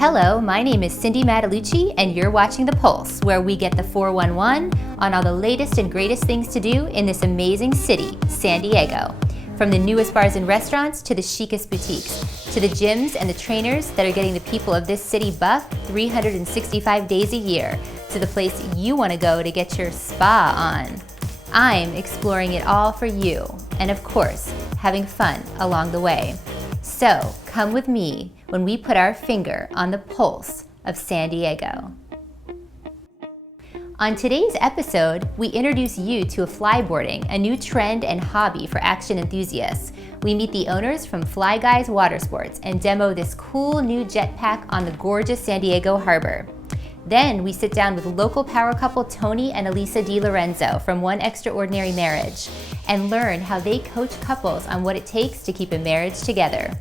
Hello, my name is Cindy Matalucci, and you're watching The Pulse, where we get the 411 on all the latest and greatest things to do in this amazing city, San Diego. From the newest bars and restaurants to the chicest boutiques, to the gyms and the trainers that are getting the people of this city buff 365 days a year, to the place you want to go to get your spa on. I'm exploring it all for you, and of course, having fun along the way. So come with me when we put our finger on the pulse of San Diego. On today's episode, we introduce you to flyboarding, a new trend and hobby for action enthusiasts. We meet the owners from Fly Guys Watersports and demo this cool new jetpack on the gorgeous San Diego harbor. Then we sit down with local power couple Tony and Alisa DiLorenzo from One Extraordinary Marriage and learn how they coach couples on what it takes to keep a marriage together.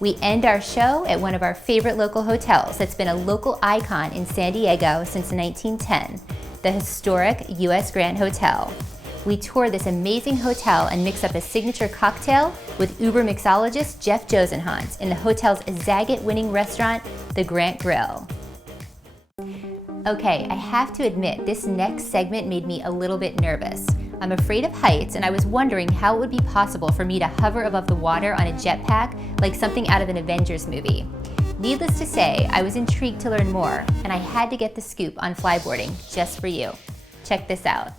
We end our show at one of our favorite local hotels that's been a local icon in San Diego since 1910, the historic US Grand Hotel. We tour this amazing hotel and mix up a signature cocktail with Uber mixologist Jeff Josenhans in the hotel's zagat-winning restaurant, the Grant Grill. Okay, I have to admit, this next segment made me a little bit nervous. I'm afraid of heights, and I was wondering how it would be possible for me to hover above the water on a jetpack like something out of an Avengers movie. Needless to say, I was intrigued to learn more, and I had to get the scoop on flyboarding just for you. Check this out.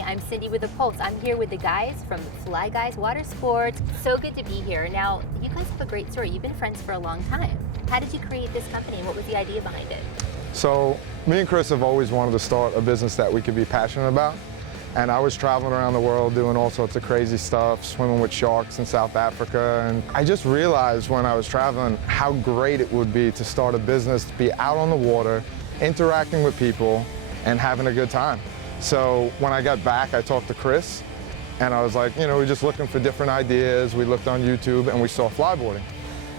I'm Cindy with The Pulse. I'm here with the guys from Fly Guys Watersports. So good to be here. Now, you guys have a great story. You've been friends for a long time. How did you create this company and what was the idea behind it? So, me and Chris have always wanted to start a business that we could be passionate about. And I was traveling around the world doing all sorts of crazy stuff, swimming with sharks in South Africa. And I just realized when I was traveling how great it would be to start a business, to be out on the water, interacting with people, and having a good time. So when I got back, I talked to Chris, and I was like, we're just looking for different ideas. We looked on YouTube, and we saw flyboarding.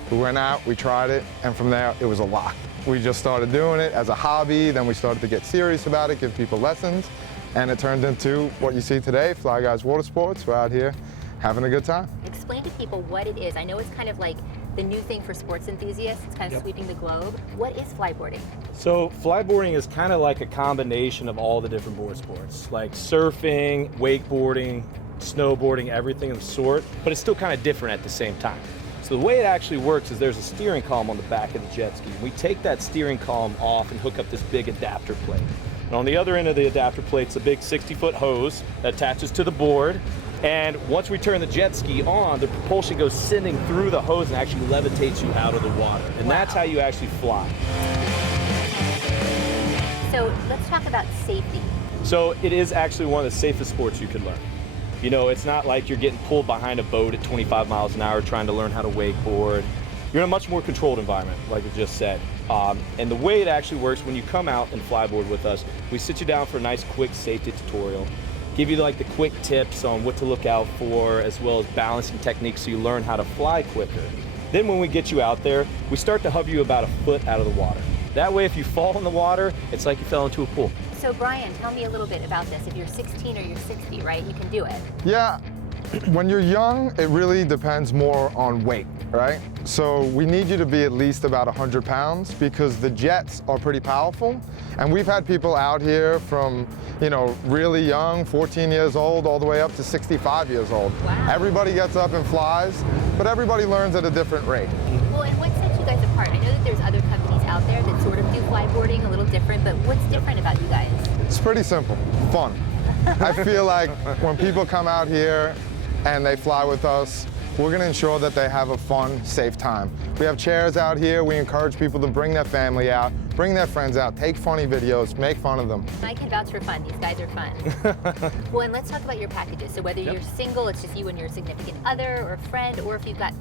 We went out, we tried it, and from there, it was a lock. We just started doing it as a hobby, then we started to get serious about it, give people lessons, and it turned into what you see today, Fly Guys Watersports. We're out here having a good time. Explain to people what it is. I know it's kind of like the new thing for sports enthusiasts. It's kind of sweeping the globe. What is flyboarding? So flyboarding is kind of like a combination of all the different board sports, like surfing, wakeboarding, snowboarding, everything of the sort, but it's still kind of different at the same time. So the way it actually works is there's a steering column on the back of the jet ski. We take that steering column off and hook up this big adapter plate. And on the other end of the adapter plate is a big 60-foot hose that attaches to the board. And once we turn the jet ski on, the propulsion goes sending through the hose and actually levitates you out of the water. And that's how you actually fly. So let's talk about safety. So it is actually one of the safest sports you can learn. It's not like you're getting pulled behind a boat at 25 miles an hour trying to learn how to wakeboard. You're in a much more controlled environment, like I just said. And the way it actually works, when you come out and flyboard with us, we sit you down for a nice quick safety tutorial. Give you like the quick tips on what to look out for, as well as balancing techniques so you learn how to fly quicker. Then when we get you out there, we start to hover you about a foot out of the water. That way, if you fall in the water, it's like you fell into a pool. So Brian, tell me a little bit about this. If you're 16 or you're 60, right, you can do it. Yeah, when you're young, it really depends more on weight, right? So we need you to be at least about 100 pounds because the jets are pretty powerful. And we've had people out here from, really young, 14 years old, all the way up to 65 years old. Wow. Everybody gets up and flies, but everybody learns at a different rate. Well, and what sets you guys apart? I know that there's other companies out there that sort of do flyboarding a little different, but what's different about you guys? It's pretty simple, fun. I feel like when people come out here and they fly with us, we're going to ensure that they have a fun, safe time. We have chairs out here. We encourage people to bring their family out, bring their friends out, take funny videos, make fun of them. I can vouch for fun. These guys are fun. Well, and let's talk about your packages. So whether you're single, it's just you and your significant other or a friend, or if you've got,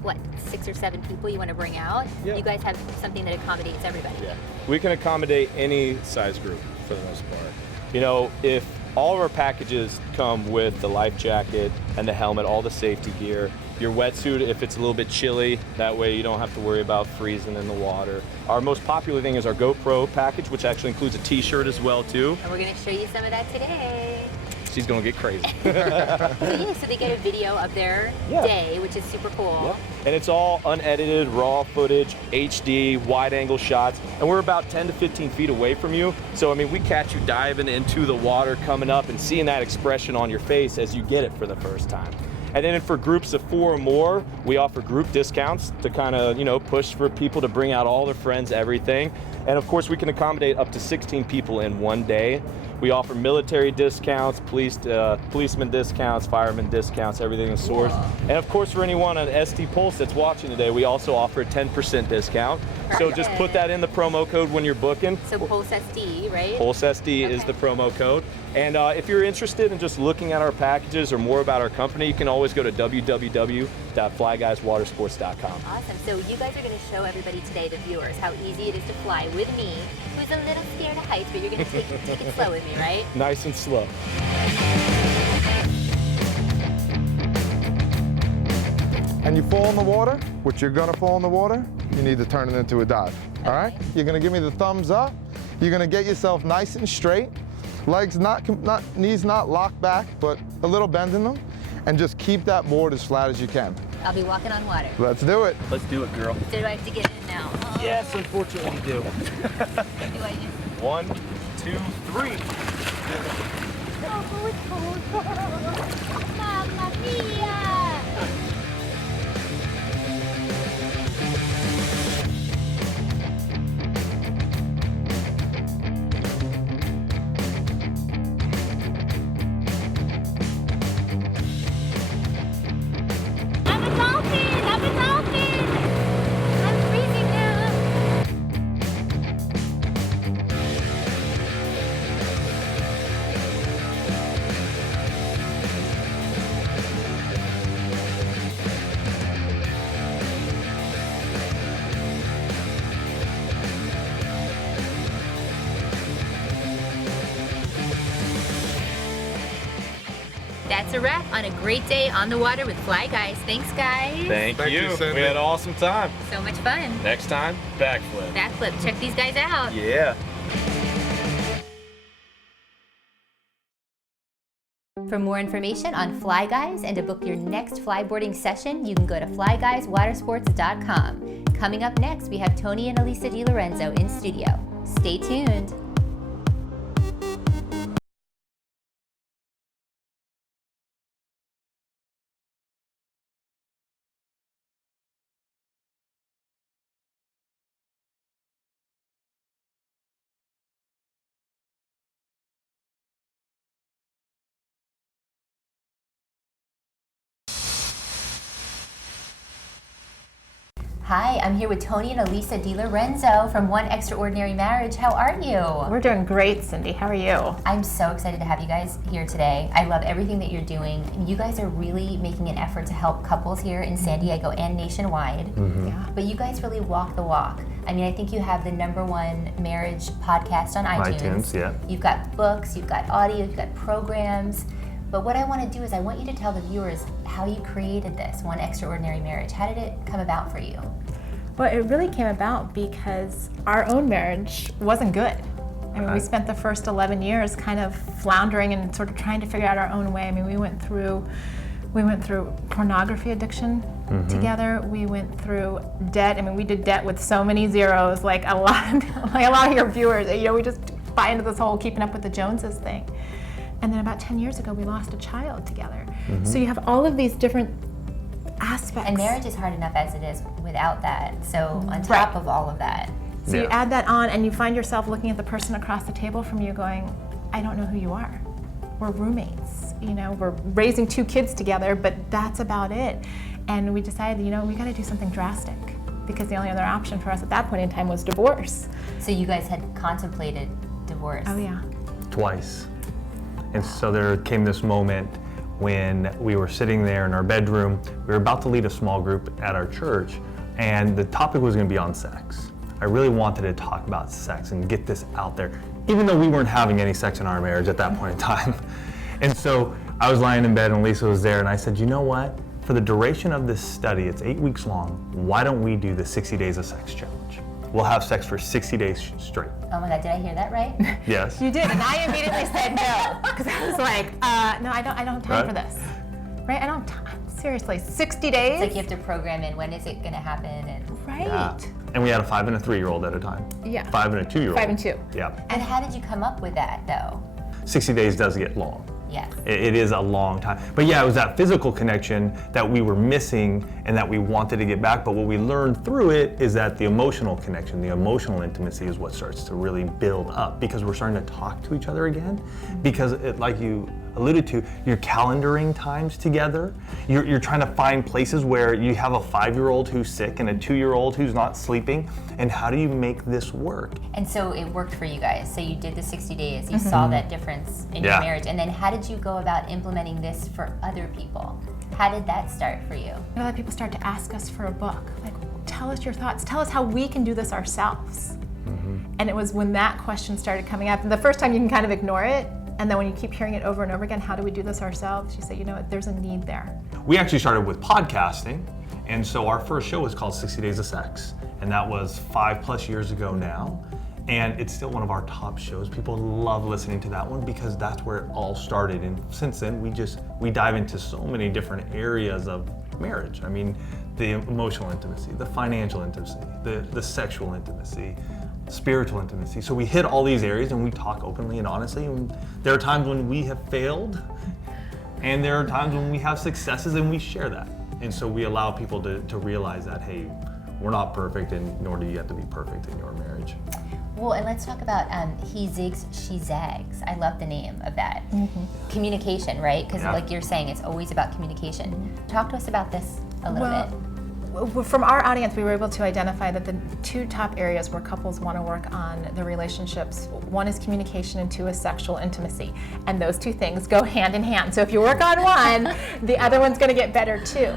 6 or 7 people you want to bring out, you guys have something that accommodates everybody. Yeah. We can accommodate any size group for the most part. If All of our packages come with the life jacket and the helmet, all the safety gear. Your wetsuit if it's a little bit chilly, that way you don't have to worry about freezing in the water. Our most popular thing is our GoPro package, which actually includes a t-shirt as well too. And we're gonna show you some of that today. She's gonna get crazy. So they get a video of their day, which is super cool. Yeah. And it's all unedited, raw footage, HD, wide angle shots, and we're about 10 to 15 feet away from you. So I mean, we catch you diving into the water, coming up and seeing that expression on your face as you get it for the first time. And then for groups of 4 or more, we offer group discounts to kind of, push for people to bring out all their friends, everything. And of course, we can accommodate up to 16 people in one day. We offer military discounts, policeman discounts, fireman discounts, everything is sourced. And of course, for anyone on SD Pulse that's watching today, we also offer a 10% discount. So just put that in the promo code when you're booking. So Pulse SD, right? Pulse SD is the promo code. And if you're interested in just looking at our packages or more about our company, you can always go to www.flyguyswatersports.com. Awesome. So you guys are going to show everybody today, the viewers, how easy it is to fly with me, who's a little scared of heights, but you're going to take it slow with me, right? Nice and slow. And you fall in the water, which you're gonna fall in the water, you need to turn it into a dive, all right? You're gonna give me the thumbs up. You're gonna get yourself nice and straight. Legs knees not locked back, but a little bend in them. And just keep that board as flat as you can. I'll be walking on water. Let's do it. Let's do it, girl. So do I have to get in now? Oh. Yes, unfortunately you do. Do I just... 1, 2, 3. Oh, it's cold. Mamma mia! I'm a dolphin! I'm a dolphin! I'm freezing now. That's a wrap on a great day on the water with Fly Guys. Thanks, guys. Thank you. Cindy. We had an awesome time. So much fun. Next time, backflip. Backflip. Check these guys out. Yeah. For more information on Fly Guys and to book your next flyboarding session, you can go to flyguyswatersports.com. Coming up next, we have Tony and Alisa DiLorenzo in studio. Stay tuned. Hi, I'm here with Tony and Alisa DiLorenzo from One Extraordinary Marriage. How are you? We're doing great, Cindy. How are you? I'm so excited to have you guys here today. I love everything that you're doing. You guys are really making an effort to help couples here in San Diego and nationwide. Yeah. But you guys really walk the walk. I mean, I think you have the #1 marriage podcast on iTunes. Yeah. You've got books, you've got audio, you've got programs. But what I want to do is I want you to tell the viewers how you created this One Extraordinary Marriage. How did it come about for you? Well, it really came about because our own marriage wasn't good. I mean, we spent the first 11 years kind of floundering and sort of trying to figure out our own way. I mean, we went through pornography addiction together. We went through debt. I mean, we did debt with so many zeros, like a lot of your viewers. You know, we just buy into this whole keeping up with the Joneses thing. And then about 10 years ago, we lost a child together. So you have all of these different aspects. And marriage is hard enough as it is without that. So on top of all of that. So you add that on and you find yourself looking at the person across the table from you going, I don't know who you are. We're roommates, you know, we're raising 2 kids together, but that's about it. And we decided, you know, we gotta do something drastic because the only other option for us at that point in time was divorce. So you guys had contemplated divorce. Oh yeah. Twice. And so there came this moment when we were sitting there in our bedroom. We were about to lead a small group at our church, and the topic was going to be on sex. I really wanted to talk about sex and get this out there. even though we weren't having any sex in our marriage at that point in time. And so I was lying in bed and Lisa was there and I said, you know what? For the duration of this study, it's 8 weeks long, why don't we do the 60 Days of Sex Challenge? We'll have sex for 60 days straight. Oh my God, did I hear that right? Yes. You did, and I immediately said no, because I was like, no, I don't have time for this. Right? I don't have time. Seriously, 60 days? It's like you have to program in when is it going to happen. And Right. Yeah. And we had a 5 and a 3-year-old at a time. Yeah. 5 and a 2-year-old. 5 and 2. Yeah. And how did you come up with that though? 60 days does get long. Yes. It is a long time. But yeah, it was that physical connection that we were missing and that we wanted to get back. But what we learned through it is that the emotional connection, the emotional intimacy is what starts to really build up because we're starting to talk to each other again. Because like you alluded to, you're calendaring times together. You're trying to find places where you have a 5-year-old who's sick and a 2-year-old who's not sleeping. And how do you make this work? And so it worked for you guys. So you did the 60 days. You saw that difference in your marriage. And then how did you go about implementing this for other people? How did that start for you? A lot of people start to ask us for a book. Like, tell us your thoughts. Tell us how we can do this ourselves. And it was when that question started coming up. And the first time you can kind of ignore it. And then when you keep hearing it over and over again, how do we do this ourselves? You say, you know what, there's a need there. We actually started with podcasting. And so our first show was called 60 Days of Sex. And that was 5+ years ago now. And it's still one of our top shows. People love listening to that one because that's where it all started. And since then, we dive into so many different areas of marriage. I mean, the emotional intimacy, the financial intimacy, the sexual intimacy, spiritual intimacy. So we hit all these areas and we talk openly and honestly. And there are times when we have failed and there are times when we have successes and we share that. And so we allow people to realize that, hey, we're not perfect and nor do you have to be perfect in your marriage. Well, and let's talk about he zigs, she zags. I love the name of that. Communication, right? Because like you're saying, it's always about communication. Talk to us about this a little bit. From our audience, we were able to identify that the 2 top areas where couples want to work on their relationships, 1 is communication and 2 is sexual intimacy. And those 2 things go hand in hand. So if you work on one, the other one's going to get better too.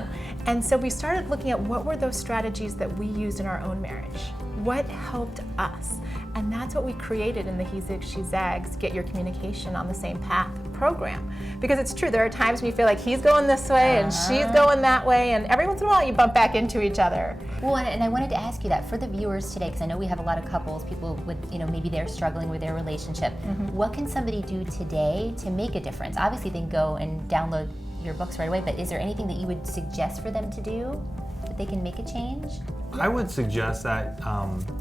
And so we started looking at what were those strategies that we used in our own marriage. What helped us? And that's what we created in the He Zigs, She Zags, Get Your Communication on the Same Path program. Because it's true, there are times when you feel like he's going this way and she's going that way, and every once in a while you bump back into each other. Well, and I wanted to ask you that for the viewers today, because I know we have a lot of couples, people with, maybe they're struggling with their relationship. What can somebody do today to make a difference? Obviously, they can go and download your books right away, but is there anything that you would suggest for them to do that they can make a change? I would suggest that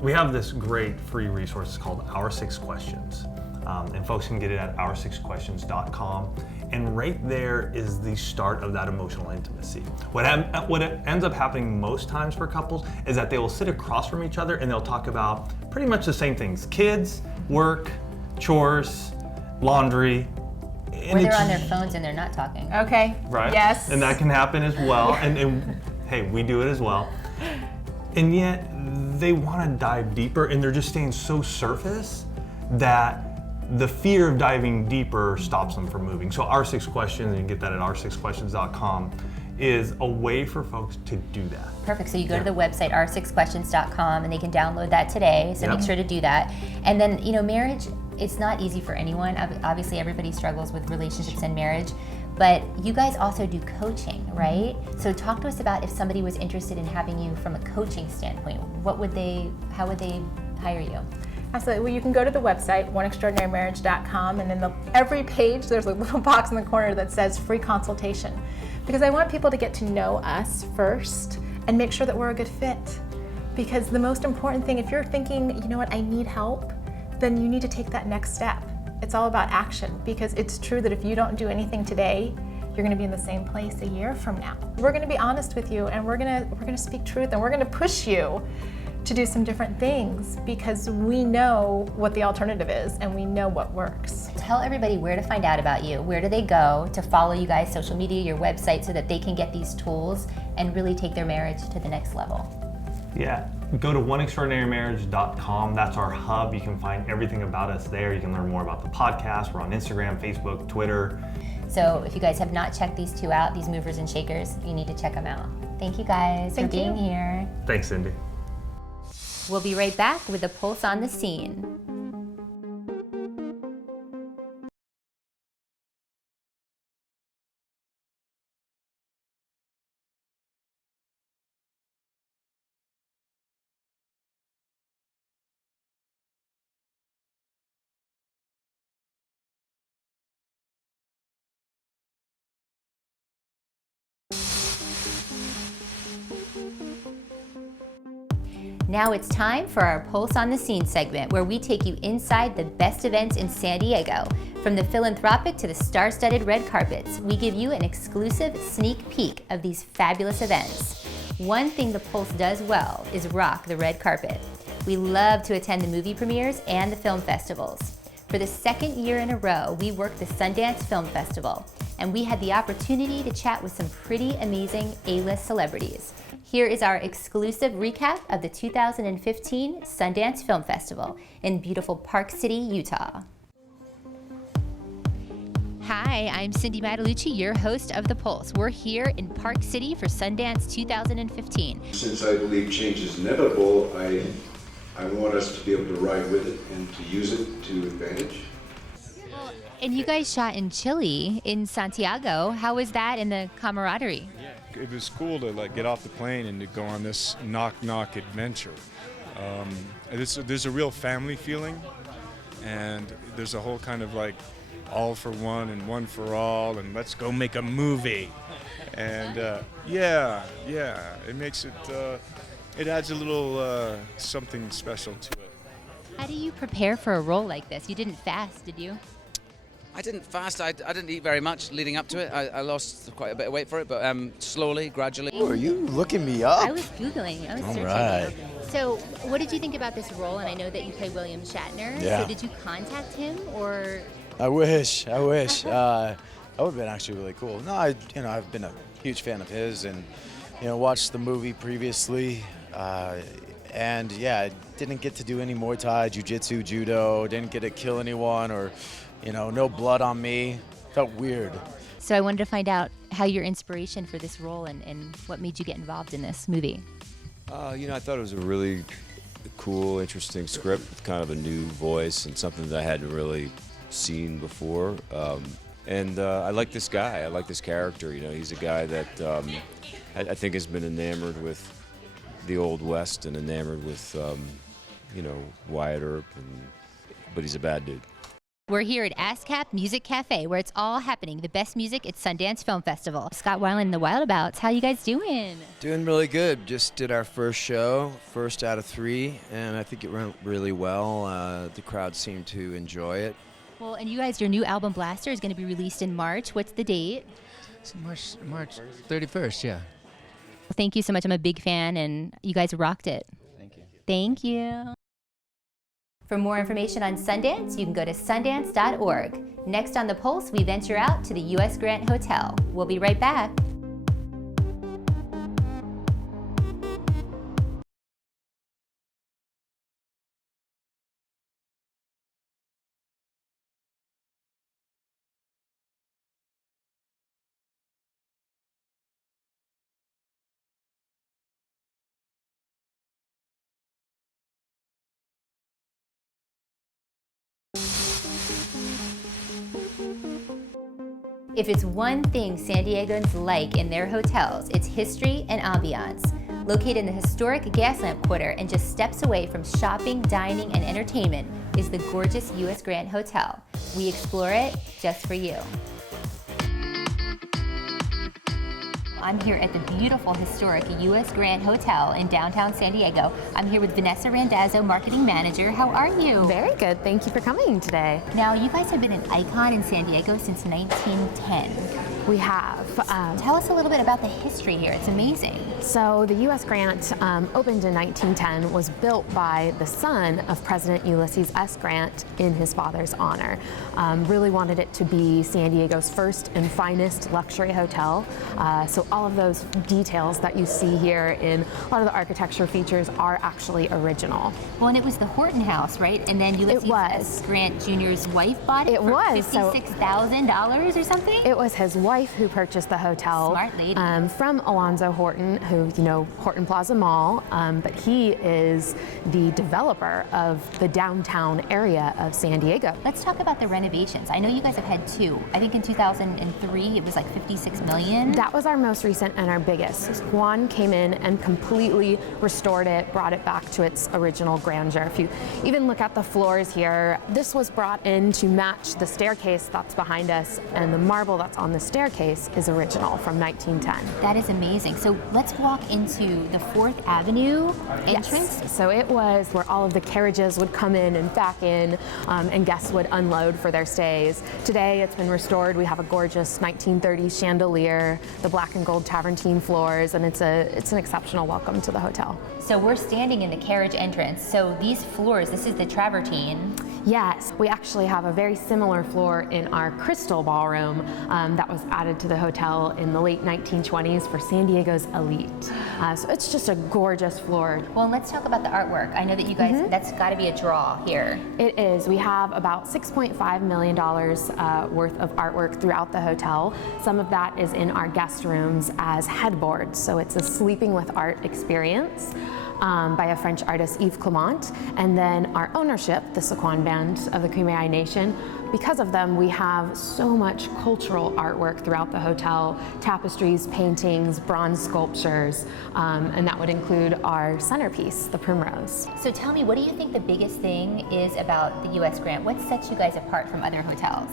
we have this great free resource called Our 6 Questions. And folks can get it at our6questions.com. And right there is the start of that emotional intimacy. What ends up happening most times for couples is that they will sit across from each other and they'll talk about pretty much the same things: kids, work, chores, laundry. Or they're on their phones and they're not talking. Okay. Right. Yes. And that can happen as well. And hey, we do it as well. And yet they want to dive deeper and they're just staying so surface that the fear of diving deeper stops them from moving. So Our 6 Questions, and you can get that at our6questions.com, is a way for folks to do that. Perfect. So you go to the website, our6questions.com, and they can download that today. So make sure to do that. And then, marriage, it's not easy for anyone. Obviously, everybody struggles with relationships and marriage. But you guys also do coaching, right? So talk to us about if somebody was interested in having you from a coaching standpoint. How would they hire you? Absolutely. Well, you can go to the website, oneextraordinarymarriage.com, and in every page there's a little box in the corner that says free consultation. Because I want people to get to know us first and make sure that we're a good fit. Because the most important thing, if you're thinking, you know what, I need help, then you need to take that next step. It's all about action, because it's true that if you don't do anything today, you're going to be in the same place a year from now. We're going to be honest with you, and we're going to speak truth, and we're going to push you to do some different things because we know what the alternative is and we know what works. Tell everybody where to find out about you. Where do they go to follow you guys, social media, your website, so that they can get these tools and really take their marriage to the next level? Yeah, go to oneextraordinarymarriage.com. That's our hub. You can find everything about us there. You can learn more about the podcast. We're on Instagram, Facebook, Twitter. So if you guys have not checked these 2 out, these movers and shakers, you need to check them out. Thank you guys for being here. Thanks, Cindy. We'll be right back with a pulse on the scene. Now it's time for our Pulse on the Scene segment, where we take you inside the best events in San Diego. From the philanthropic to the star-studded red carpets, we give you an exclusive sneak peek of these fabulous events. One thing the Pulse does well is rock the red carpet. We love to attend the movie premieres and the film festivals. For the second year in a row, we worked the Sundance Film Festival, and we had the opportunity to chat with some pretty amazing A-list celebrities. Here is our exclusive recap of the 2015 Sundance Film Festival in beautiful Park City, Utah. Hi, I'm Cindy Matalucci, your host of The Pulse. We're here in Park City for Sundance 2015. Since I believe change is inevitable, I want us to be able to ride with it and to use it to advantage. And you guys shot in Chile, in Santiago. How was that in the camaraderie? Yeah, it was cool to get off the plane and to go on this knock adventure. There's a real family feeling, and there's a whole kind of all for one and one for all, and let's go make a movie. And it makes it, it adds a little something special to it. How do you prepare for a role like this? You didn't fast, did you? I didn't fast. I didn't eat very much leading up to it. I lost quite a bit of weight for it, but slowly, gradually. Oh, are you looking me up? I was Googling. I was searching. Right. So what did you think about this role? And I know that you play William Shatner. Yeah. So did you contact him or? I wish. That would have been actually really cool. No, I've been a huge fan of his, and watched the movie previously, and I didn't get to do any Muay Thai, Jiu-Jitsu, Judo. Didn't get to kill anyone, or no blood on me. Felt weird. So I wanted to find out how your inspiration for this role and what made you get involved in this movie. I thought it was a really cool, interesting script with kind of a new voice and something that I hadn't really seen before. And I like this guy. I like this character. He's a guy that I think has been enamored with the Old West and enamored with, Wyatt Earp, but he's a bad dude. We're here at ASCAP Music Cafe, where it's all happening. The best music at Sundance Film Festival. Scott Weiland and the Wildabouts, how you guys doing? Doing really good. Just did our first show, first out of 3, and I think it went really well. The crowd seemed to enjoy it. Well, and you guys, your new album Blaster is going to be released in March. What's the date? It's March 31st, yeah. Thank you so much. I'm a big fan, and you guys rocked it. Thank you. Thank you. For more information on Sundance, you can go to sundance.org. Next on The Pulse, we venture out to the U.S. Grant Hotel. We'll be right back. If it's one thing San Diegans like in their hotels, it's history and ambiance. Located in the historic Gaslamp Quarter and just steps away from shopping, dining, and entertainment is the gorgeous U.S. Grant Hotel. We explore it just for you. I'm here at the beautiful, historic U.S. Grant Hotel in downtown San Diego. I'm here with Vanessa Randazzo, Marketing Manager. How are you? Very good. Thank you for coming today. Now, you guys have been an icon in San Diego since 1910. We have. Tell us a little bit about the history here. It's amazing. So the U.S. Grant opened in 1910, was built by the son of President Ulysses S. Grant in his father's honor. Really wanted it to be San Diego's first and finest luxury hotel. So all of those details that you see here in a lot of the architecture features are actually original. Well, and it was the Horton House, right? And then Ulysses S. Grant Jr.'s wife bought it for $56,000 or something? It was his wife who purchased the hotel. Smart lady. From Alonzo Horton, who, Horton Plaza Mall, but he is the developer of the downtown area of San Diego. Let's talk about the renovations. I know you guys have had 2. I think in 2003 it was like $56 million. That was our most most recent and our biggest. Juan came in and completely restored it, brought it back to its original grandeur. If you even look at the floors here, this was brought in to match the staircase that's behind us, and the marble that's on the staircase is original from 1910. That is amazing. So let's walk into the 4th Avenue entrance. Yes. So it was where all of the carriages would come in and back in, and guests would unload for their stays. Today it's been restored. We have a gorgeous 1930s chandelier, the black and gold Tavernine floors, and it's an exceptional welcome to the hotel. So we're standing in the carriage entrance. So these floors, this is the travertine. Yes, we actually have a very similar floor in our Crystal Ballroom that was added to the hotel in the late 1920s for San Diego's elite. So it's just a gorgeous floor. Well, and let's talk about the artwork. I know that you guys, that's got to be a draw here. It is. We have about $6.5 million worth of artwork throughout the hotel. Some of that is in our guest rooms as headboards, so it's a sleeping with art experience. By a French artist, Yves Clement, and then our ownership, the Sequan Band of the Kumeyaay Nation. Because of them, we have so much cultural artwork throughout the hotel, tapestries, paintings, bronze sculptures, and that would include our centerpiece, the Primrose. So tell me, what do you think the biggest thing is about the U.S. grant? What sets you guys apart from other hotels?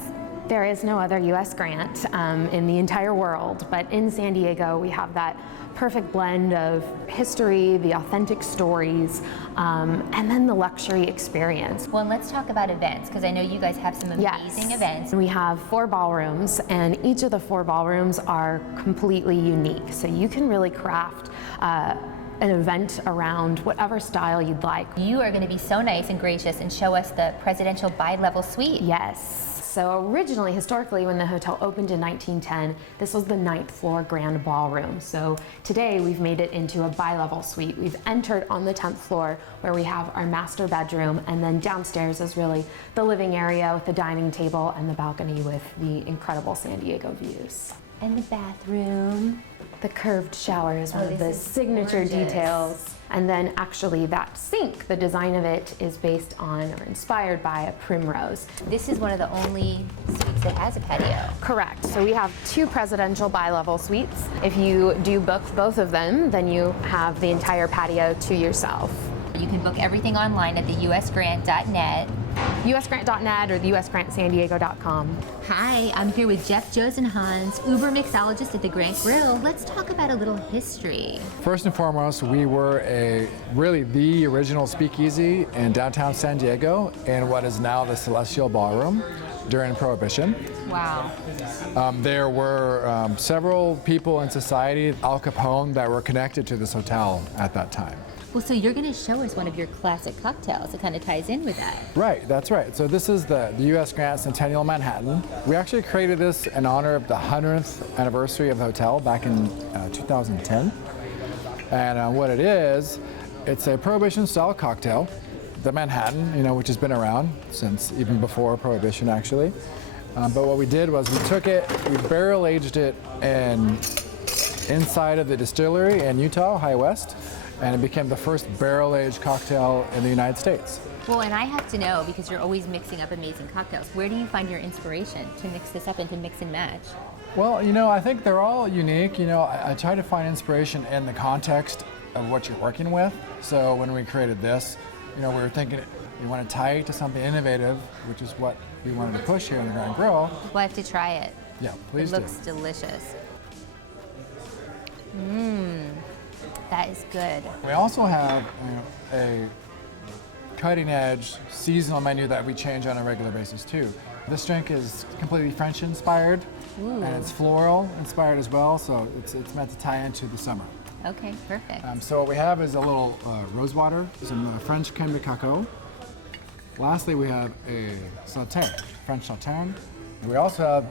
There is no other U.S. grant in the entire world, but in San Diego we have that perfect blend of history, the authentic stories, and then the luxury experience. Well, and let's talk about events, because I know you guys have some amazing events. We have 4 ballrooms, and each of the 4 ballrooms are completely unique, so you can really craft an event around whatever style you'd like. You are going to be so nice and gracious and show us the presidential bi-level suite. Yes. So originally, historically, when the hotel opened in 1910, this was the 9th floor grand ballroom. So today we've made it into a bi-level suite. We've entered on the 10th floor where we have our master bedroom, and then downstairs is really the living area with the dining table and the balcony with the incredible San Diego views. And the bathroom. The curved shower is one of the signature details. And then actually that sink, the design of it is based on or inspired by a primrose. This is one of the only suites that has a patio. Correct. So we have 2 presidential bi-level suites. If you do book both of them, then you have the entire patio to yourself. You can book everything online at the usgrant.net. usgrant.net or the usgrantsandiego.com. Hi, I'm here with Jeff Josenhans, Uber mixologist at the Grant Grill. Let's talk about a little history. First and foremost, we were really the original speakeasy in downtown San Diego in what is now the Celestial Ballroom during Prohibition. Wow. There were several people in society, Al Capone, that were connected to this hotel at that time. Well, so you're going to show us one of your classic cocktails. It kind of ties in with that. Right, that's right. So this is the U.S. Grant Centennial Manhattan. We actually created this in honor of the 100th anniversary of the hotel back in 2010. And what it is, it's a Prohibition-style cocktail, the Manhattan, which has been around since even before Prohibition, actually. But what we did was we took it, we barrel-aged it inside of the distillery in Utah, High West, and it became the first barrel-aged cocktail in the United States. Well, and I have to know, because you're always mixing up amazing cocktails, where do you find your inspiration to mix this up and to mix and match? Well, I think they're all unique. I try to find inspiration in the context of what you're working with. So when we created this, we were thinking we want to tie it to something innovative, which is what we wanted to push here in the Grant Grill. Well, I have to try it. Yeah, please do. It looks delicious. Mmm. That is good. We also have a cutting-edge seasonal menu that we change on a regular basis too. This drink is completely French-inspired, and it's floral-inspired as well, so it's meant to tie into the summer. Okay, perfect. So what we have is a little rose water, some French crème de cacao. Lastly, we have a sauterne, French sauterne. And we also have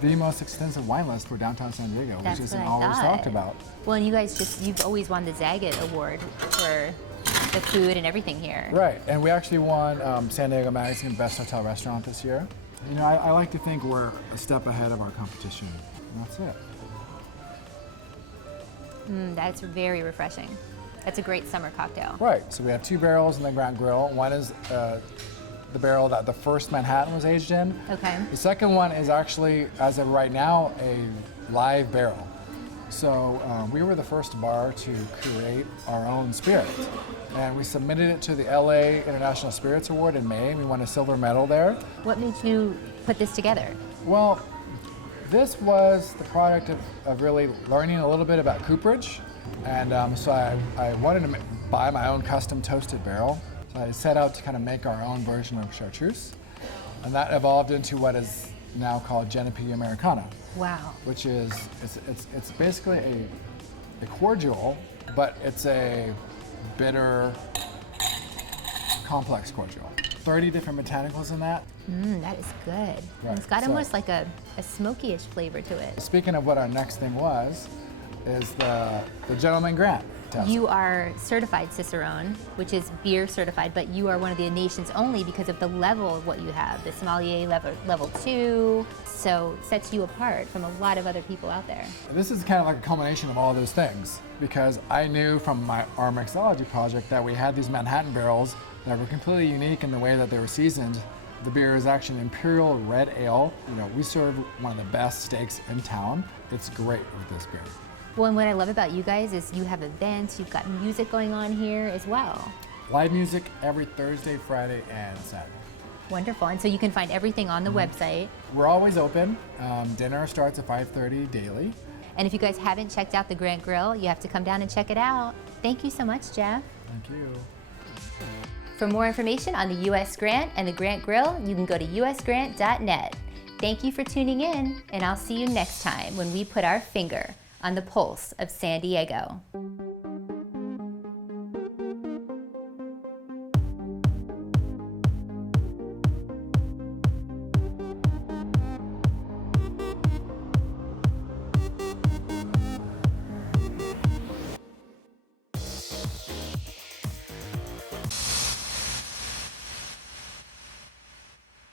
the most extensive wine list for downtown San Diego, which isn't always talked about. Well, and you guys you've always won the Zagat Award for the food and everything here. Right, and we actually won San Diego Magazine Best Hotel Restaurant this year. I like to think we're a step ahead of our competition, and that's it. That's very refreshing. That's a great summer cocktail. Right, so we have 2 barrels in the Grant Grill. One is the barrel that the first Manhattan was aged in. Okay. The second one is actually, as of right now, a live barrel. So we were the first bar to create our own spirit. And we submitted it to the LA International Spirits Award in May. We won a silver medal there. What made you put this together? Well, this was the product of really learning a little bit about cooperage. And so I wanted to buy my own custom toasted barrel. So I set out to kind of make our own version of chartreuse. And that evolved into what is now called Genepi Americana. Wow. Which is, it's basically a cordial, but it's a bitter, complex cordial. 30 different botanicals in that. That is good. Right, And it's got so- almost like a smoky-ish flavor to it. Speaking of what our next thing was, is the Gentleman Grant test. You are certified Cicerone, which is beer certified, but you are one of the nations only because of the level of what you have, the sommelier level 2, so it sets you apart from a lot of other people out there. This is kind of like a culmination of all those things, because I knew from our mixology project that we had these Manhattan barrels that were completely unique in the way that they were seasoned. The beer is actually an imperial red ale. You know, we serve one of the best steaks in town. It's great with this beer. Well, and what I love about you guys is you have events, you've got music going on here as well. Live music every Thursday, Friday, and Saturday. Wonderful, and so you can find everything on the website. We're always open. Dinner starts at 5:30 daily. And if you guys haven't checked out the Grant Grill, you have to come down and check it out. Thank you so much, Jeff. Thank you. For more information on the US Grant and the Grant Grill, you can go to usgrant.net. Thank you for tuning in, and I'll see you next time when we put our finger on the pulse of San Diego.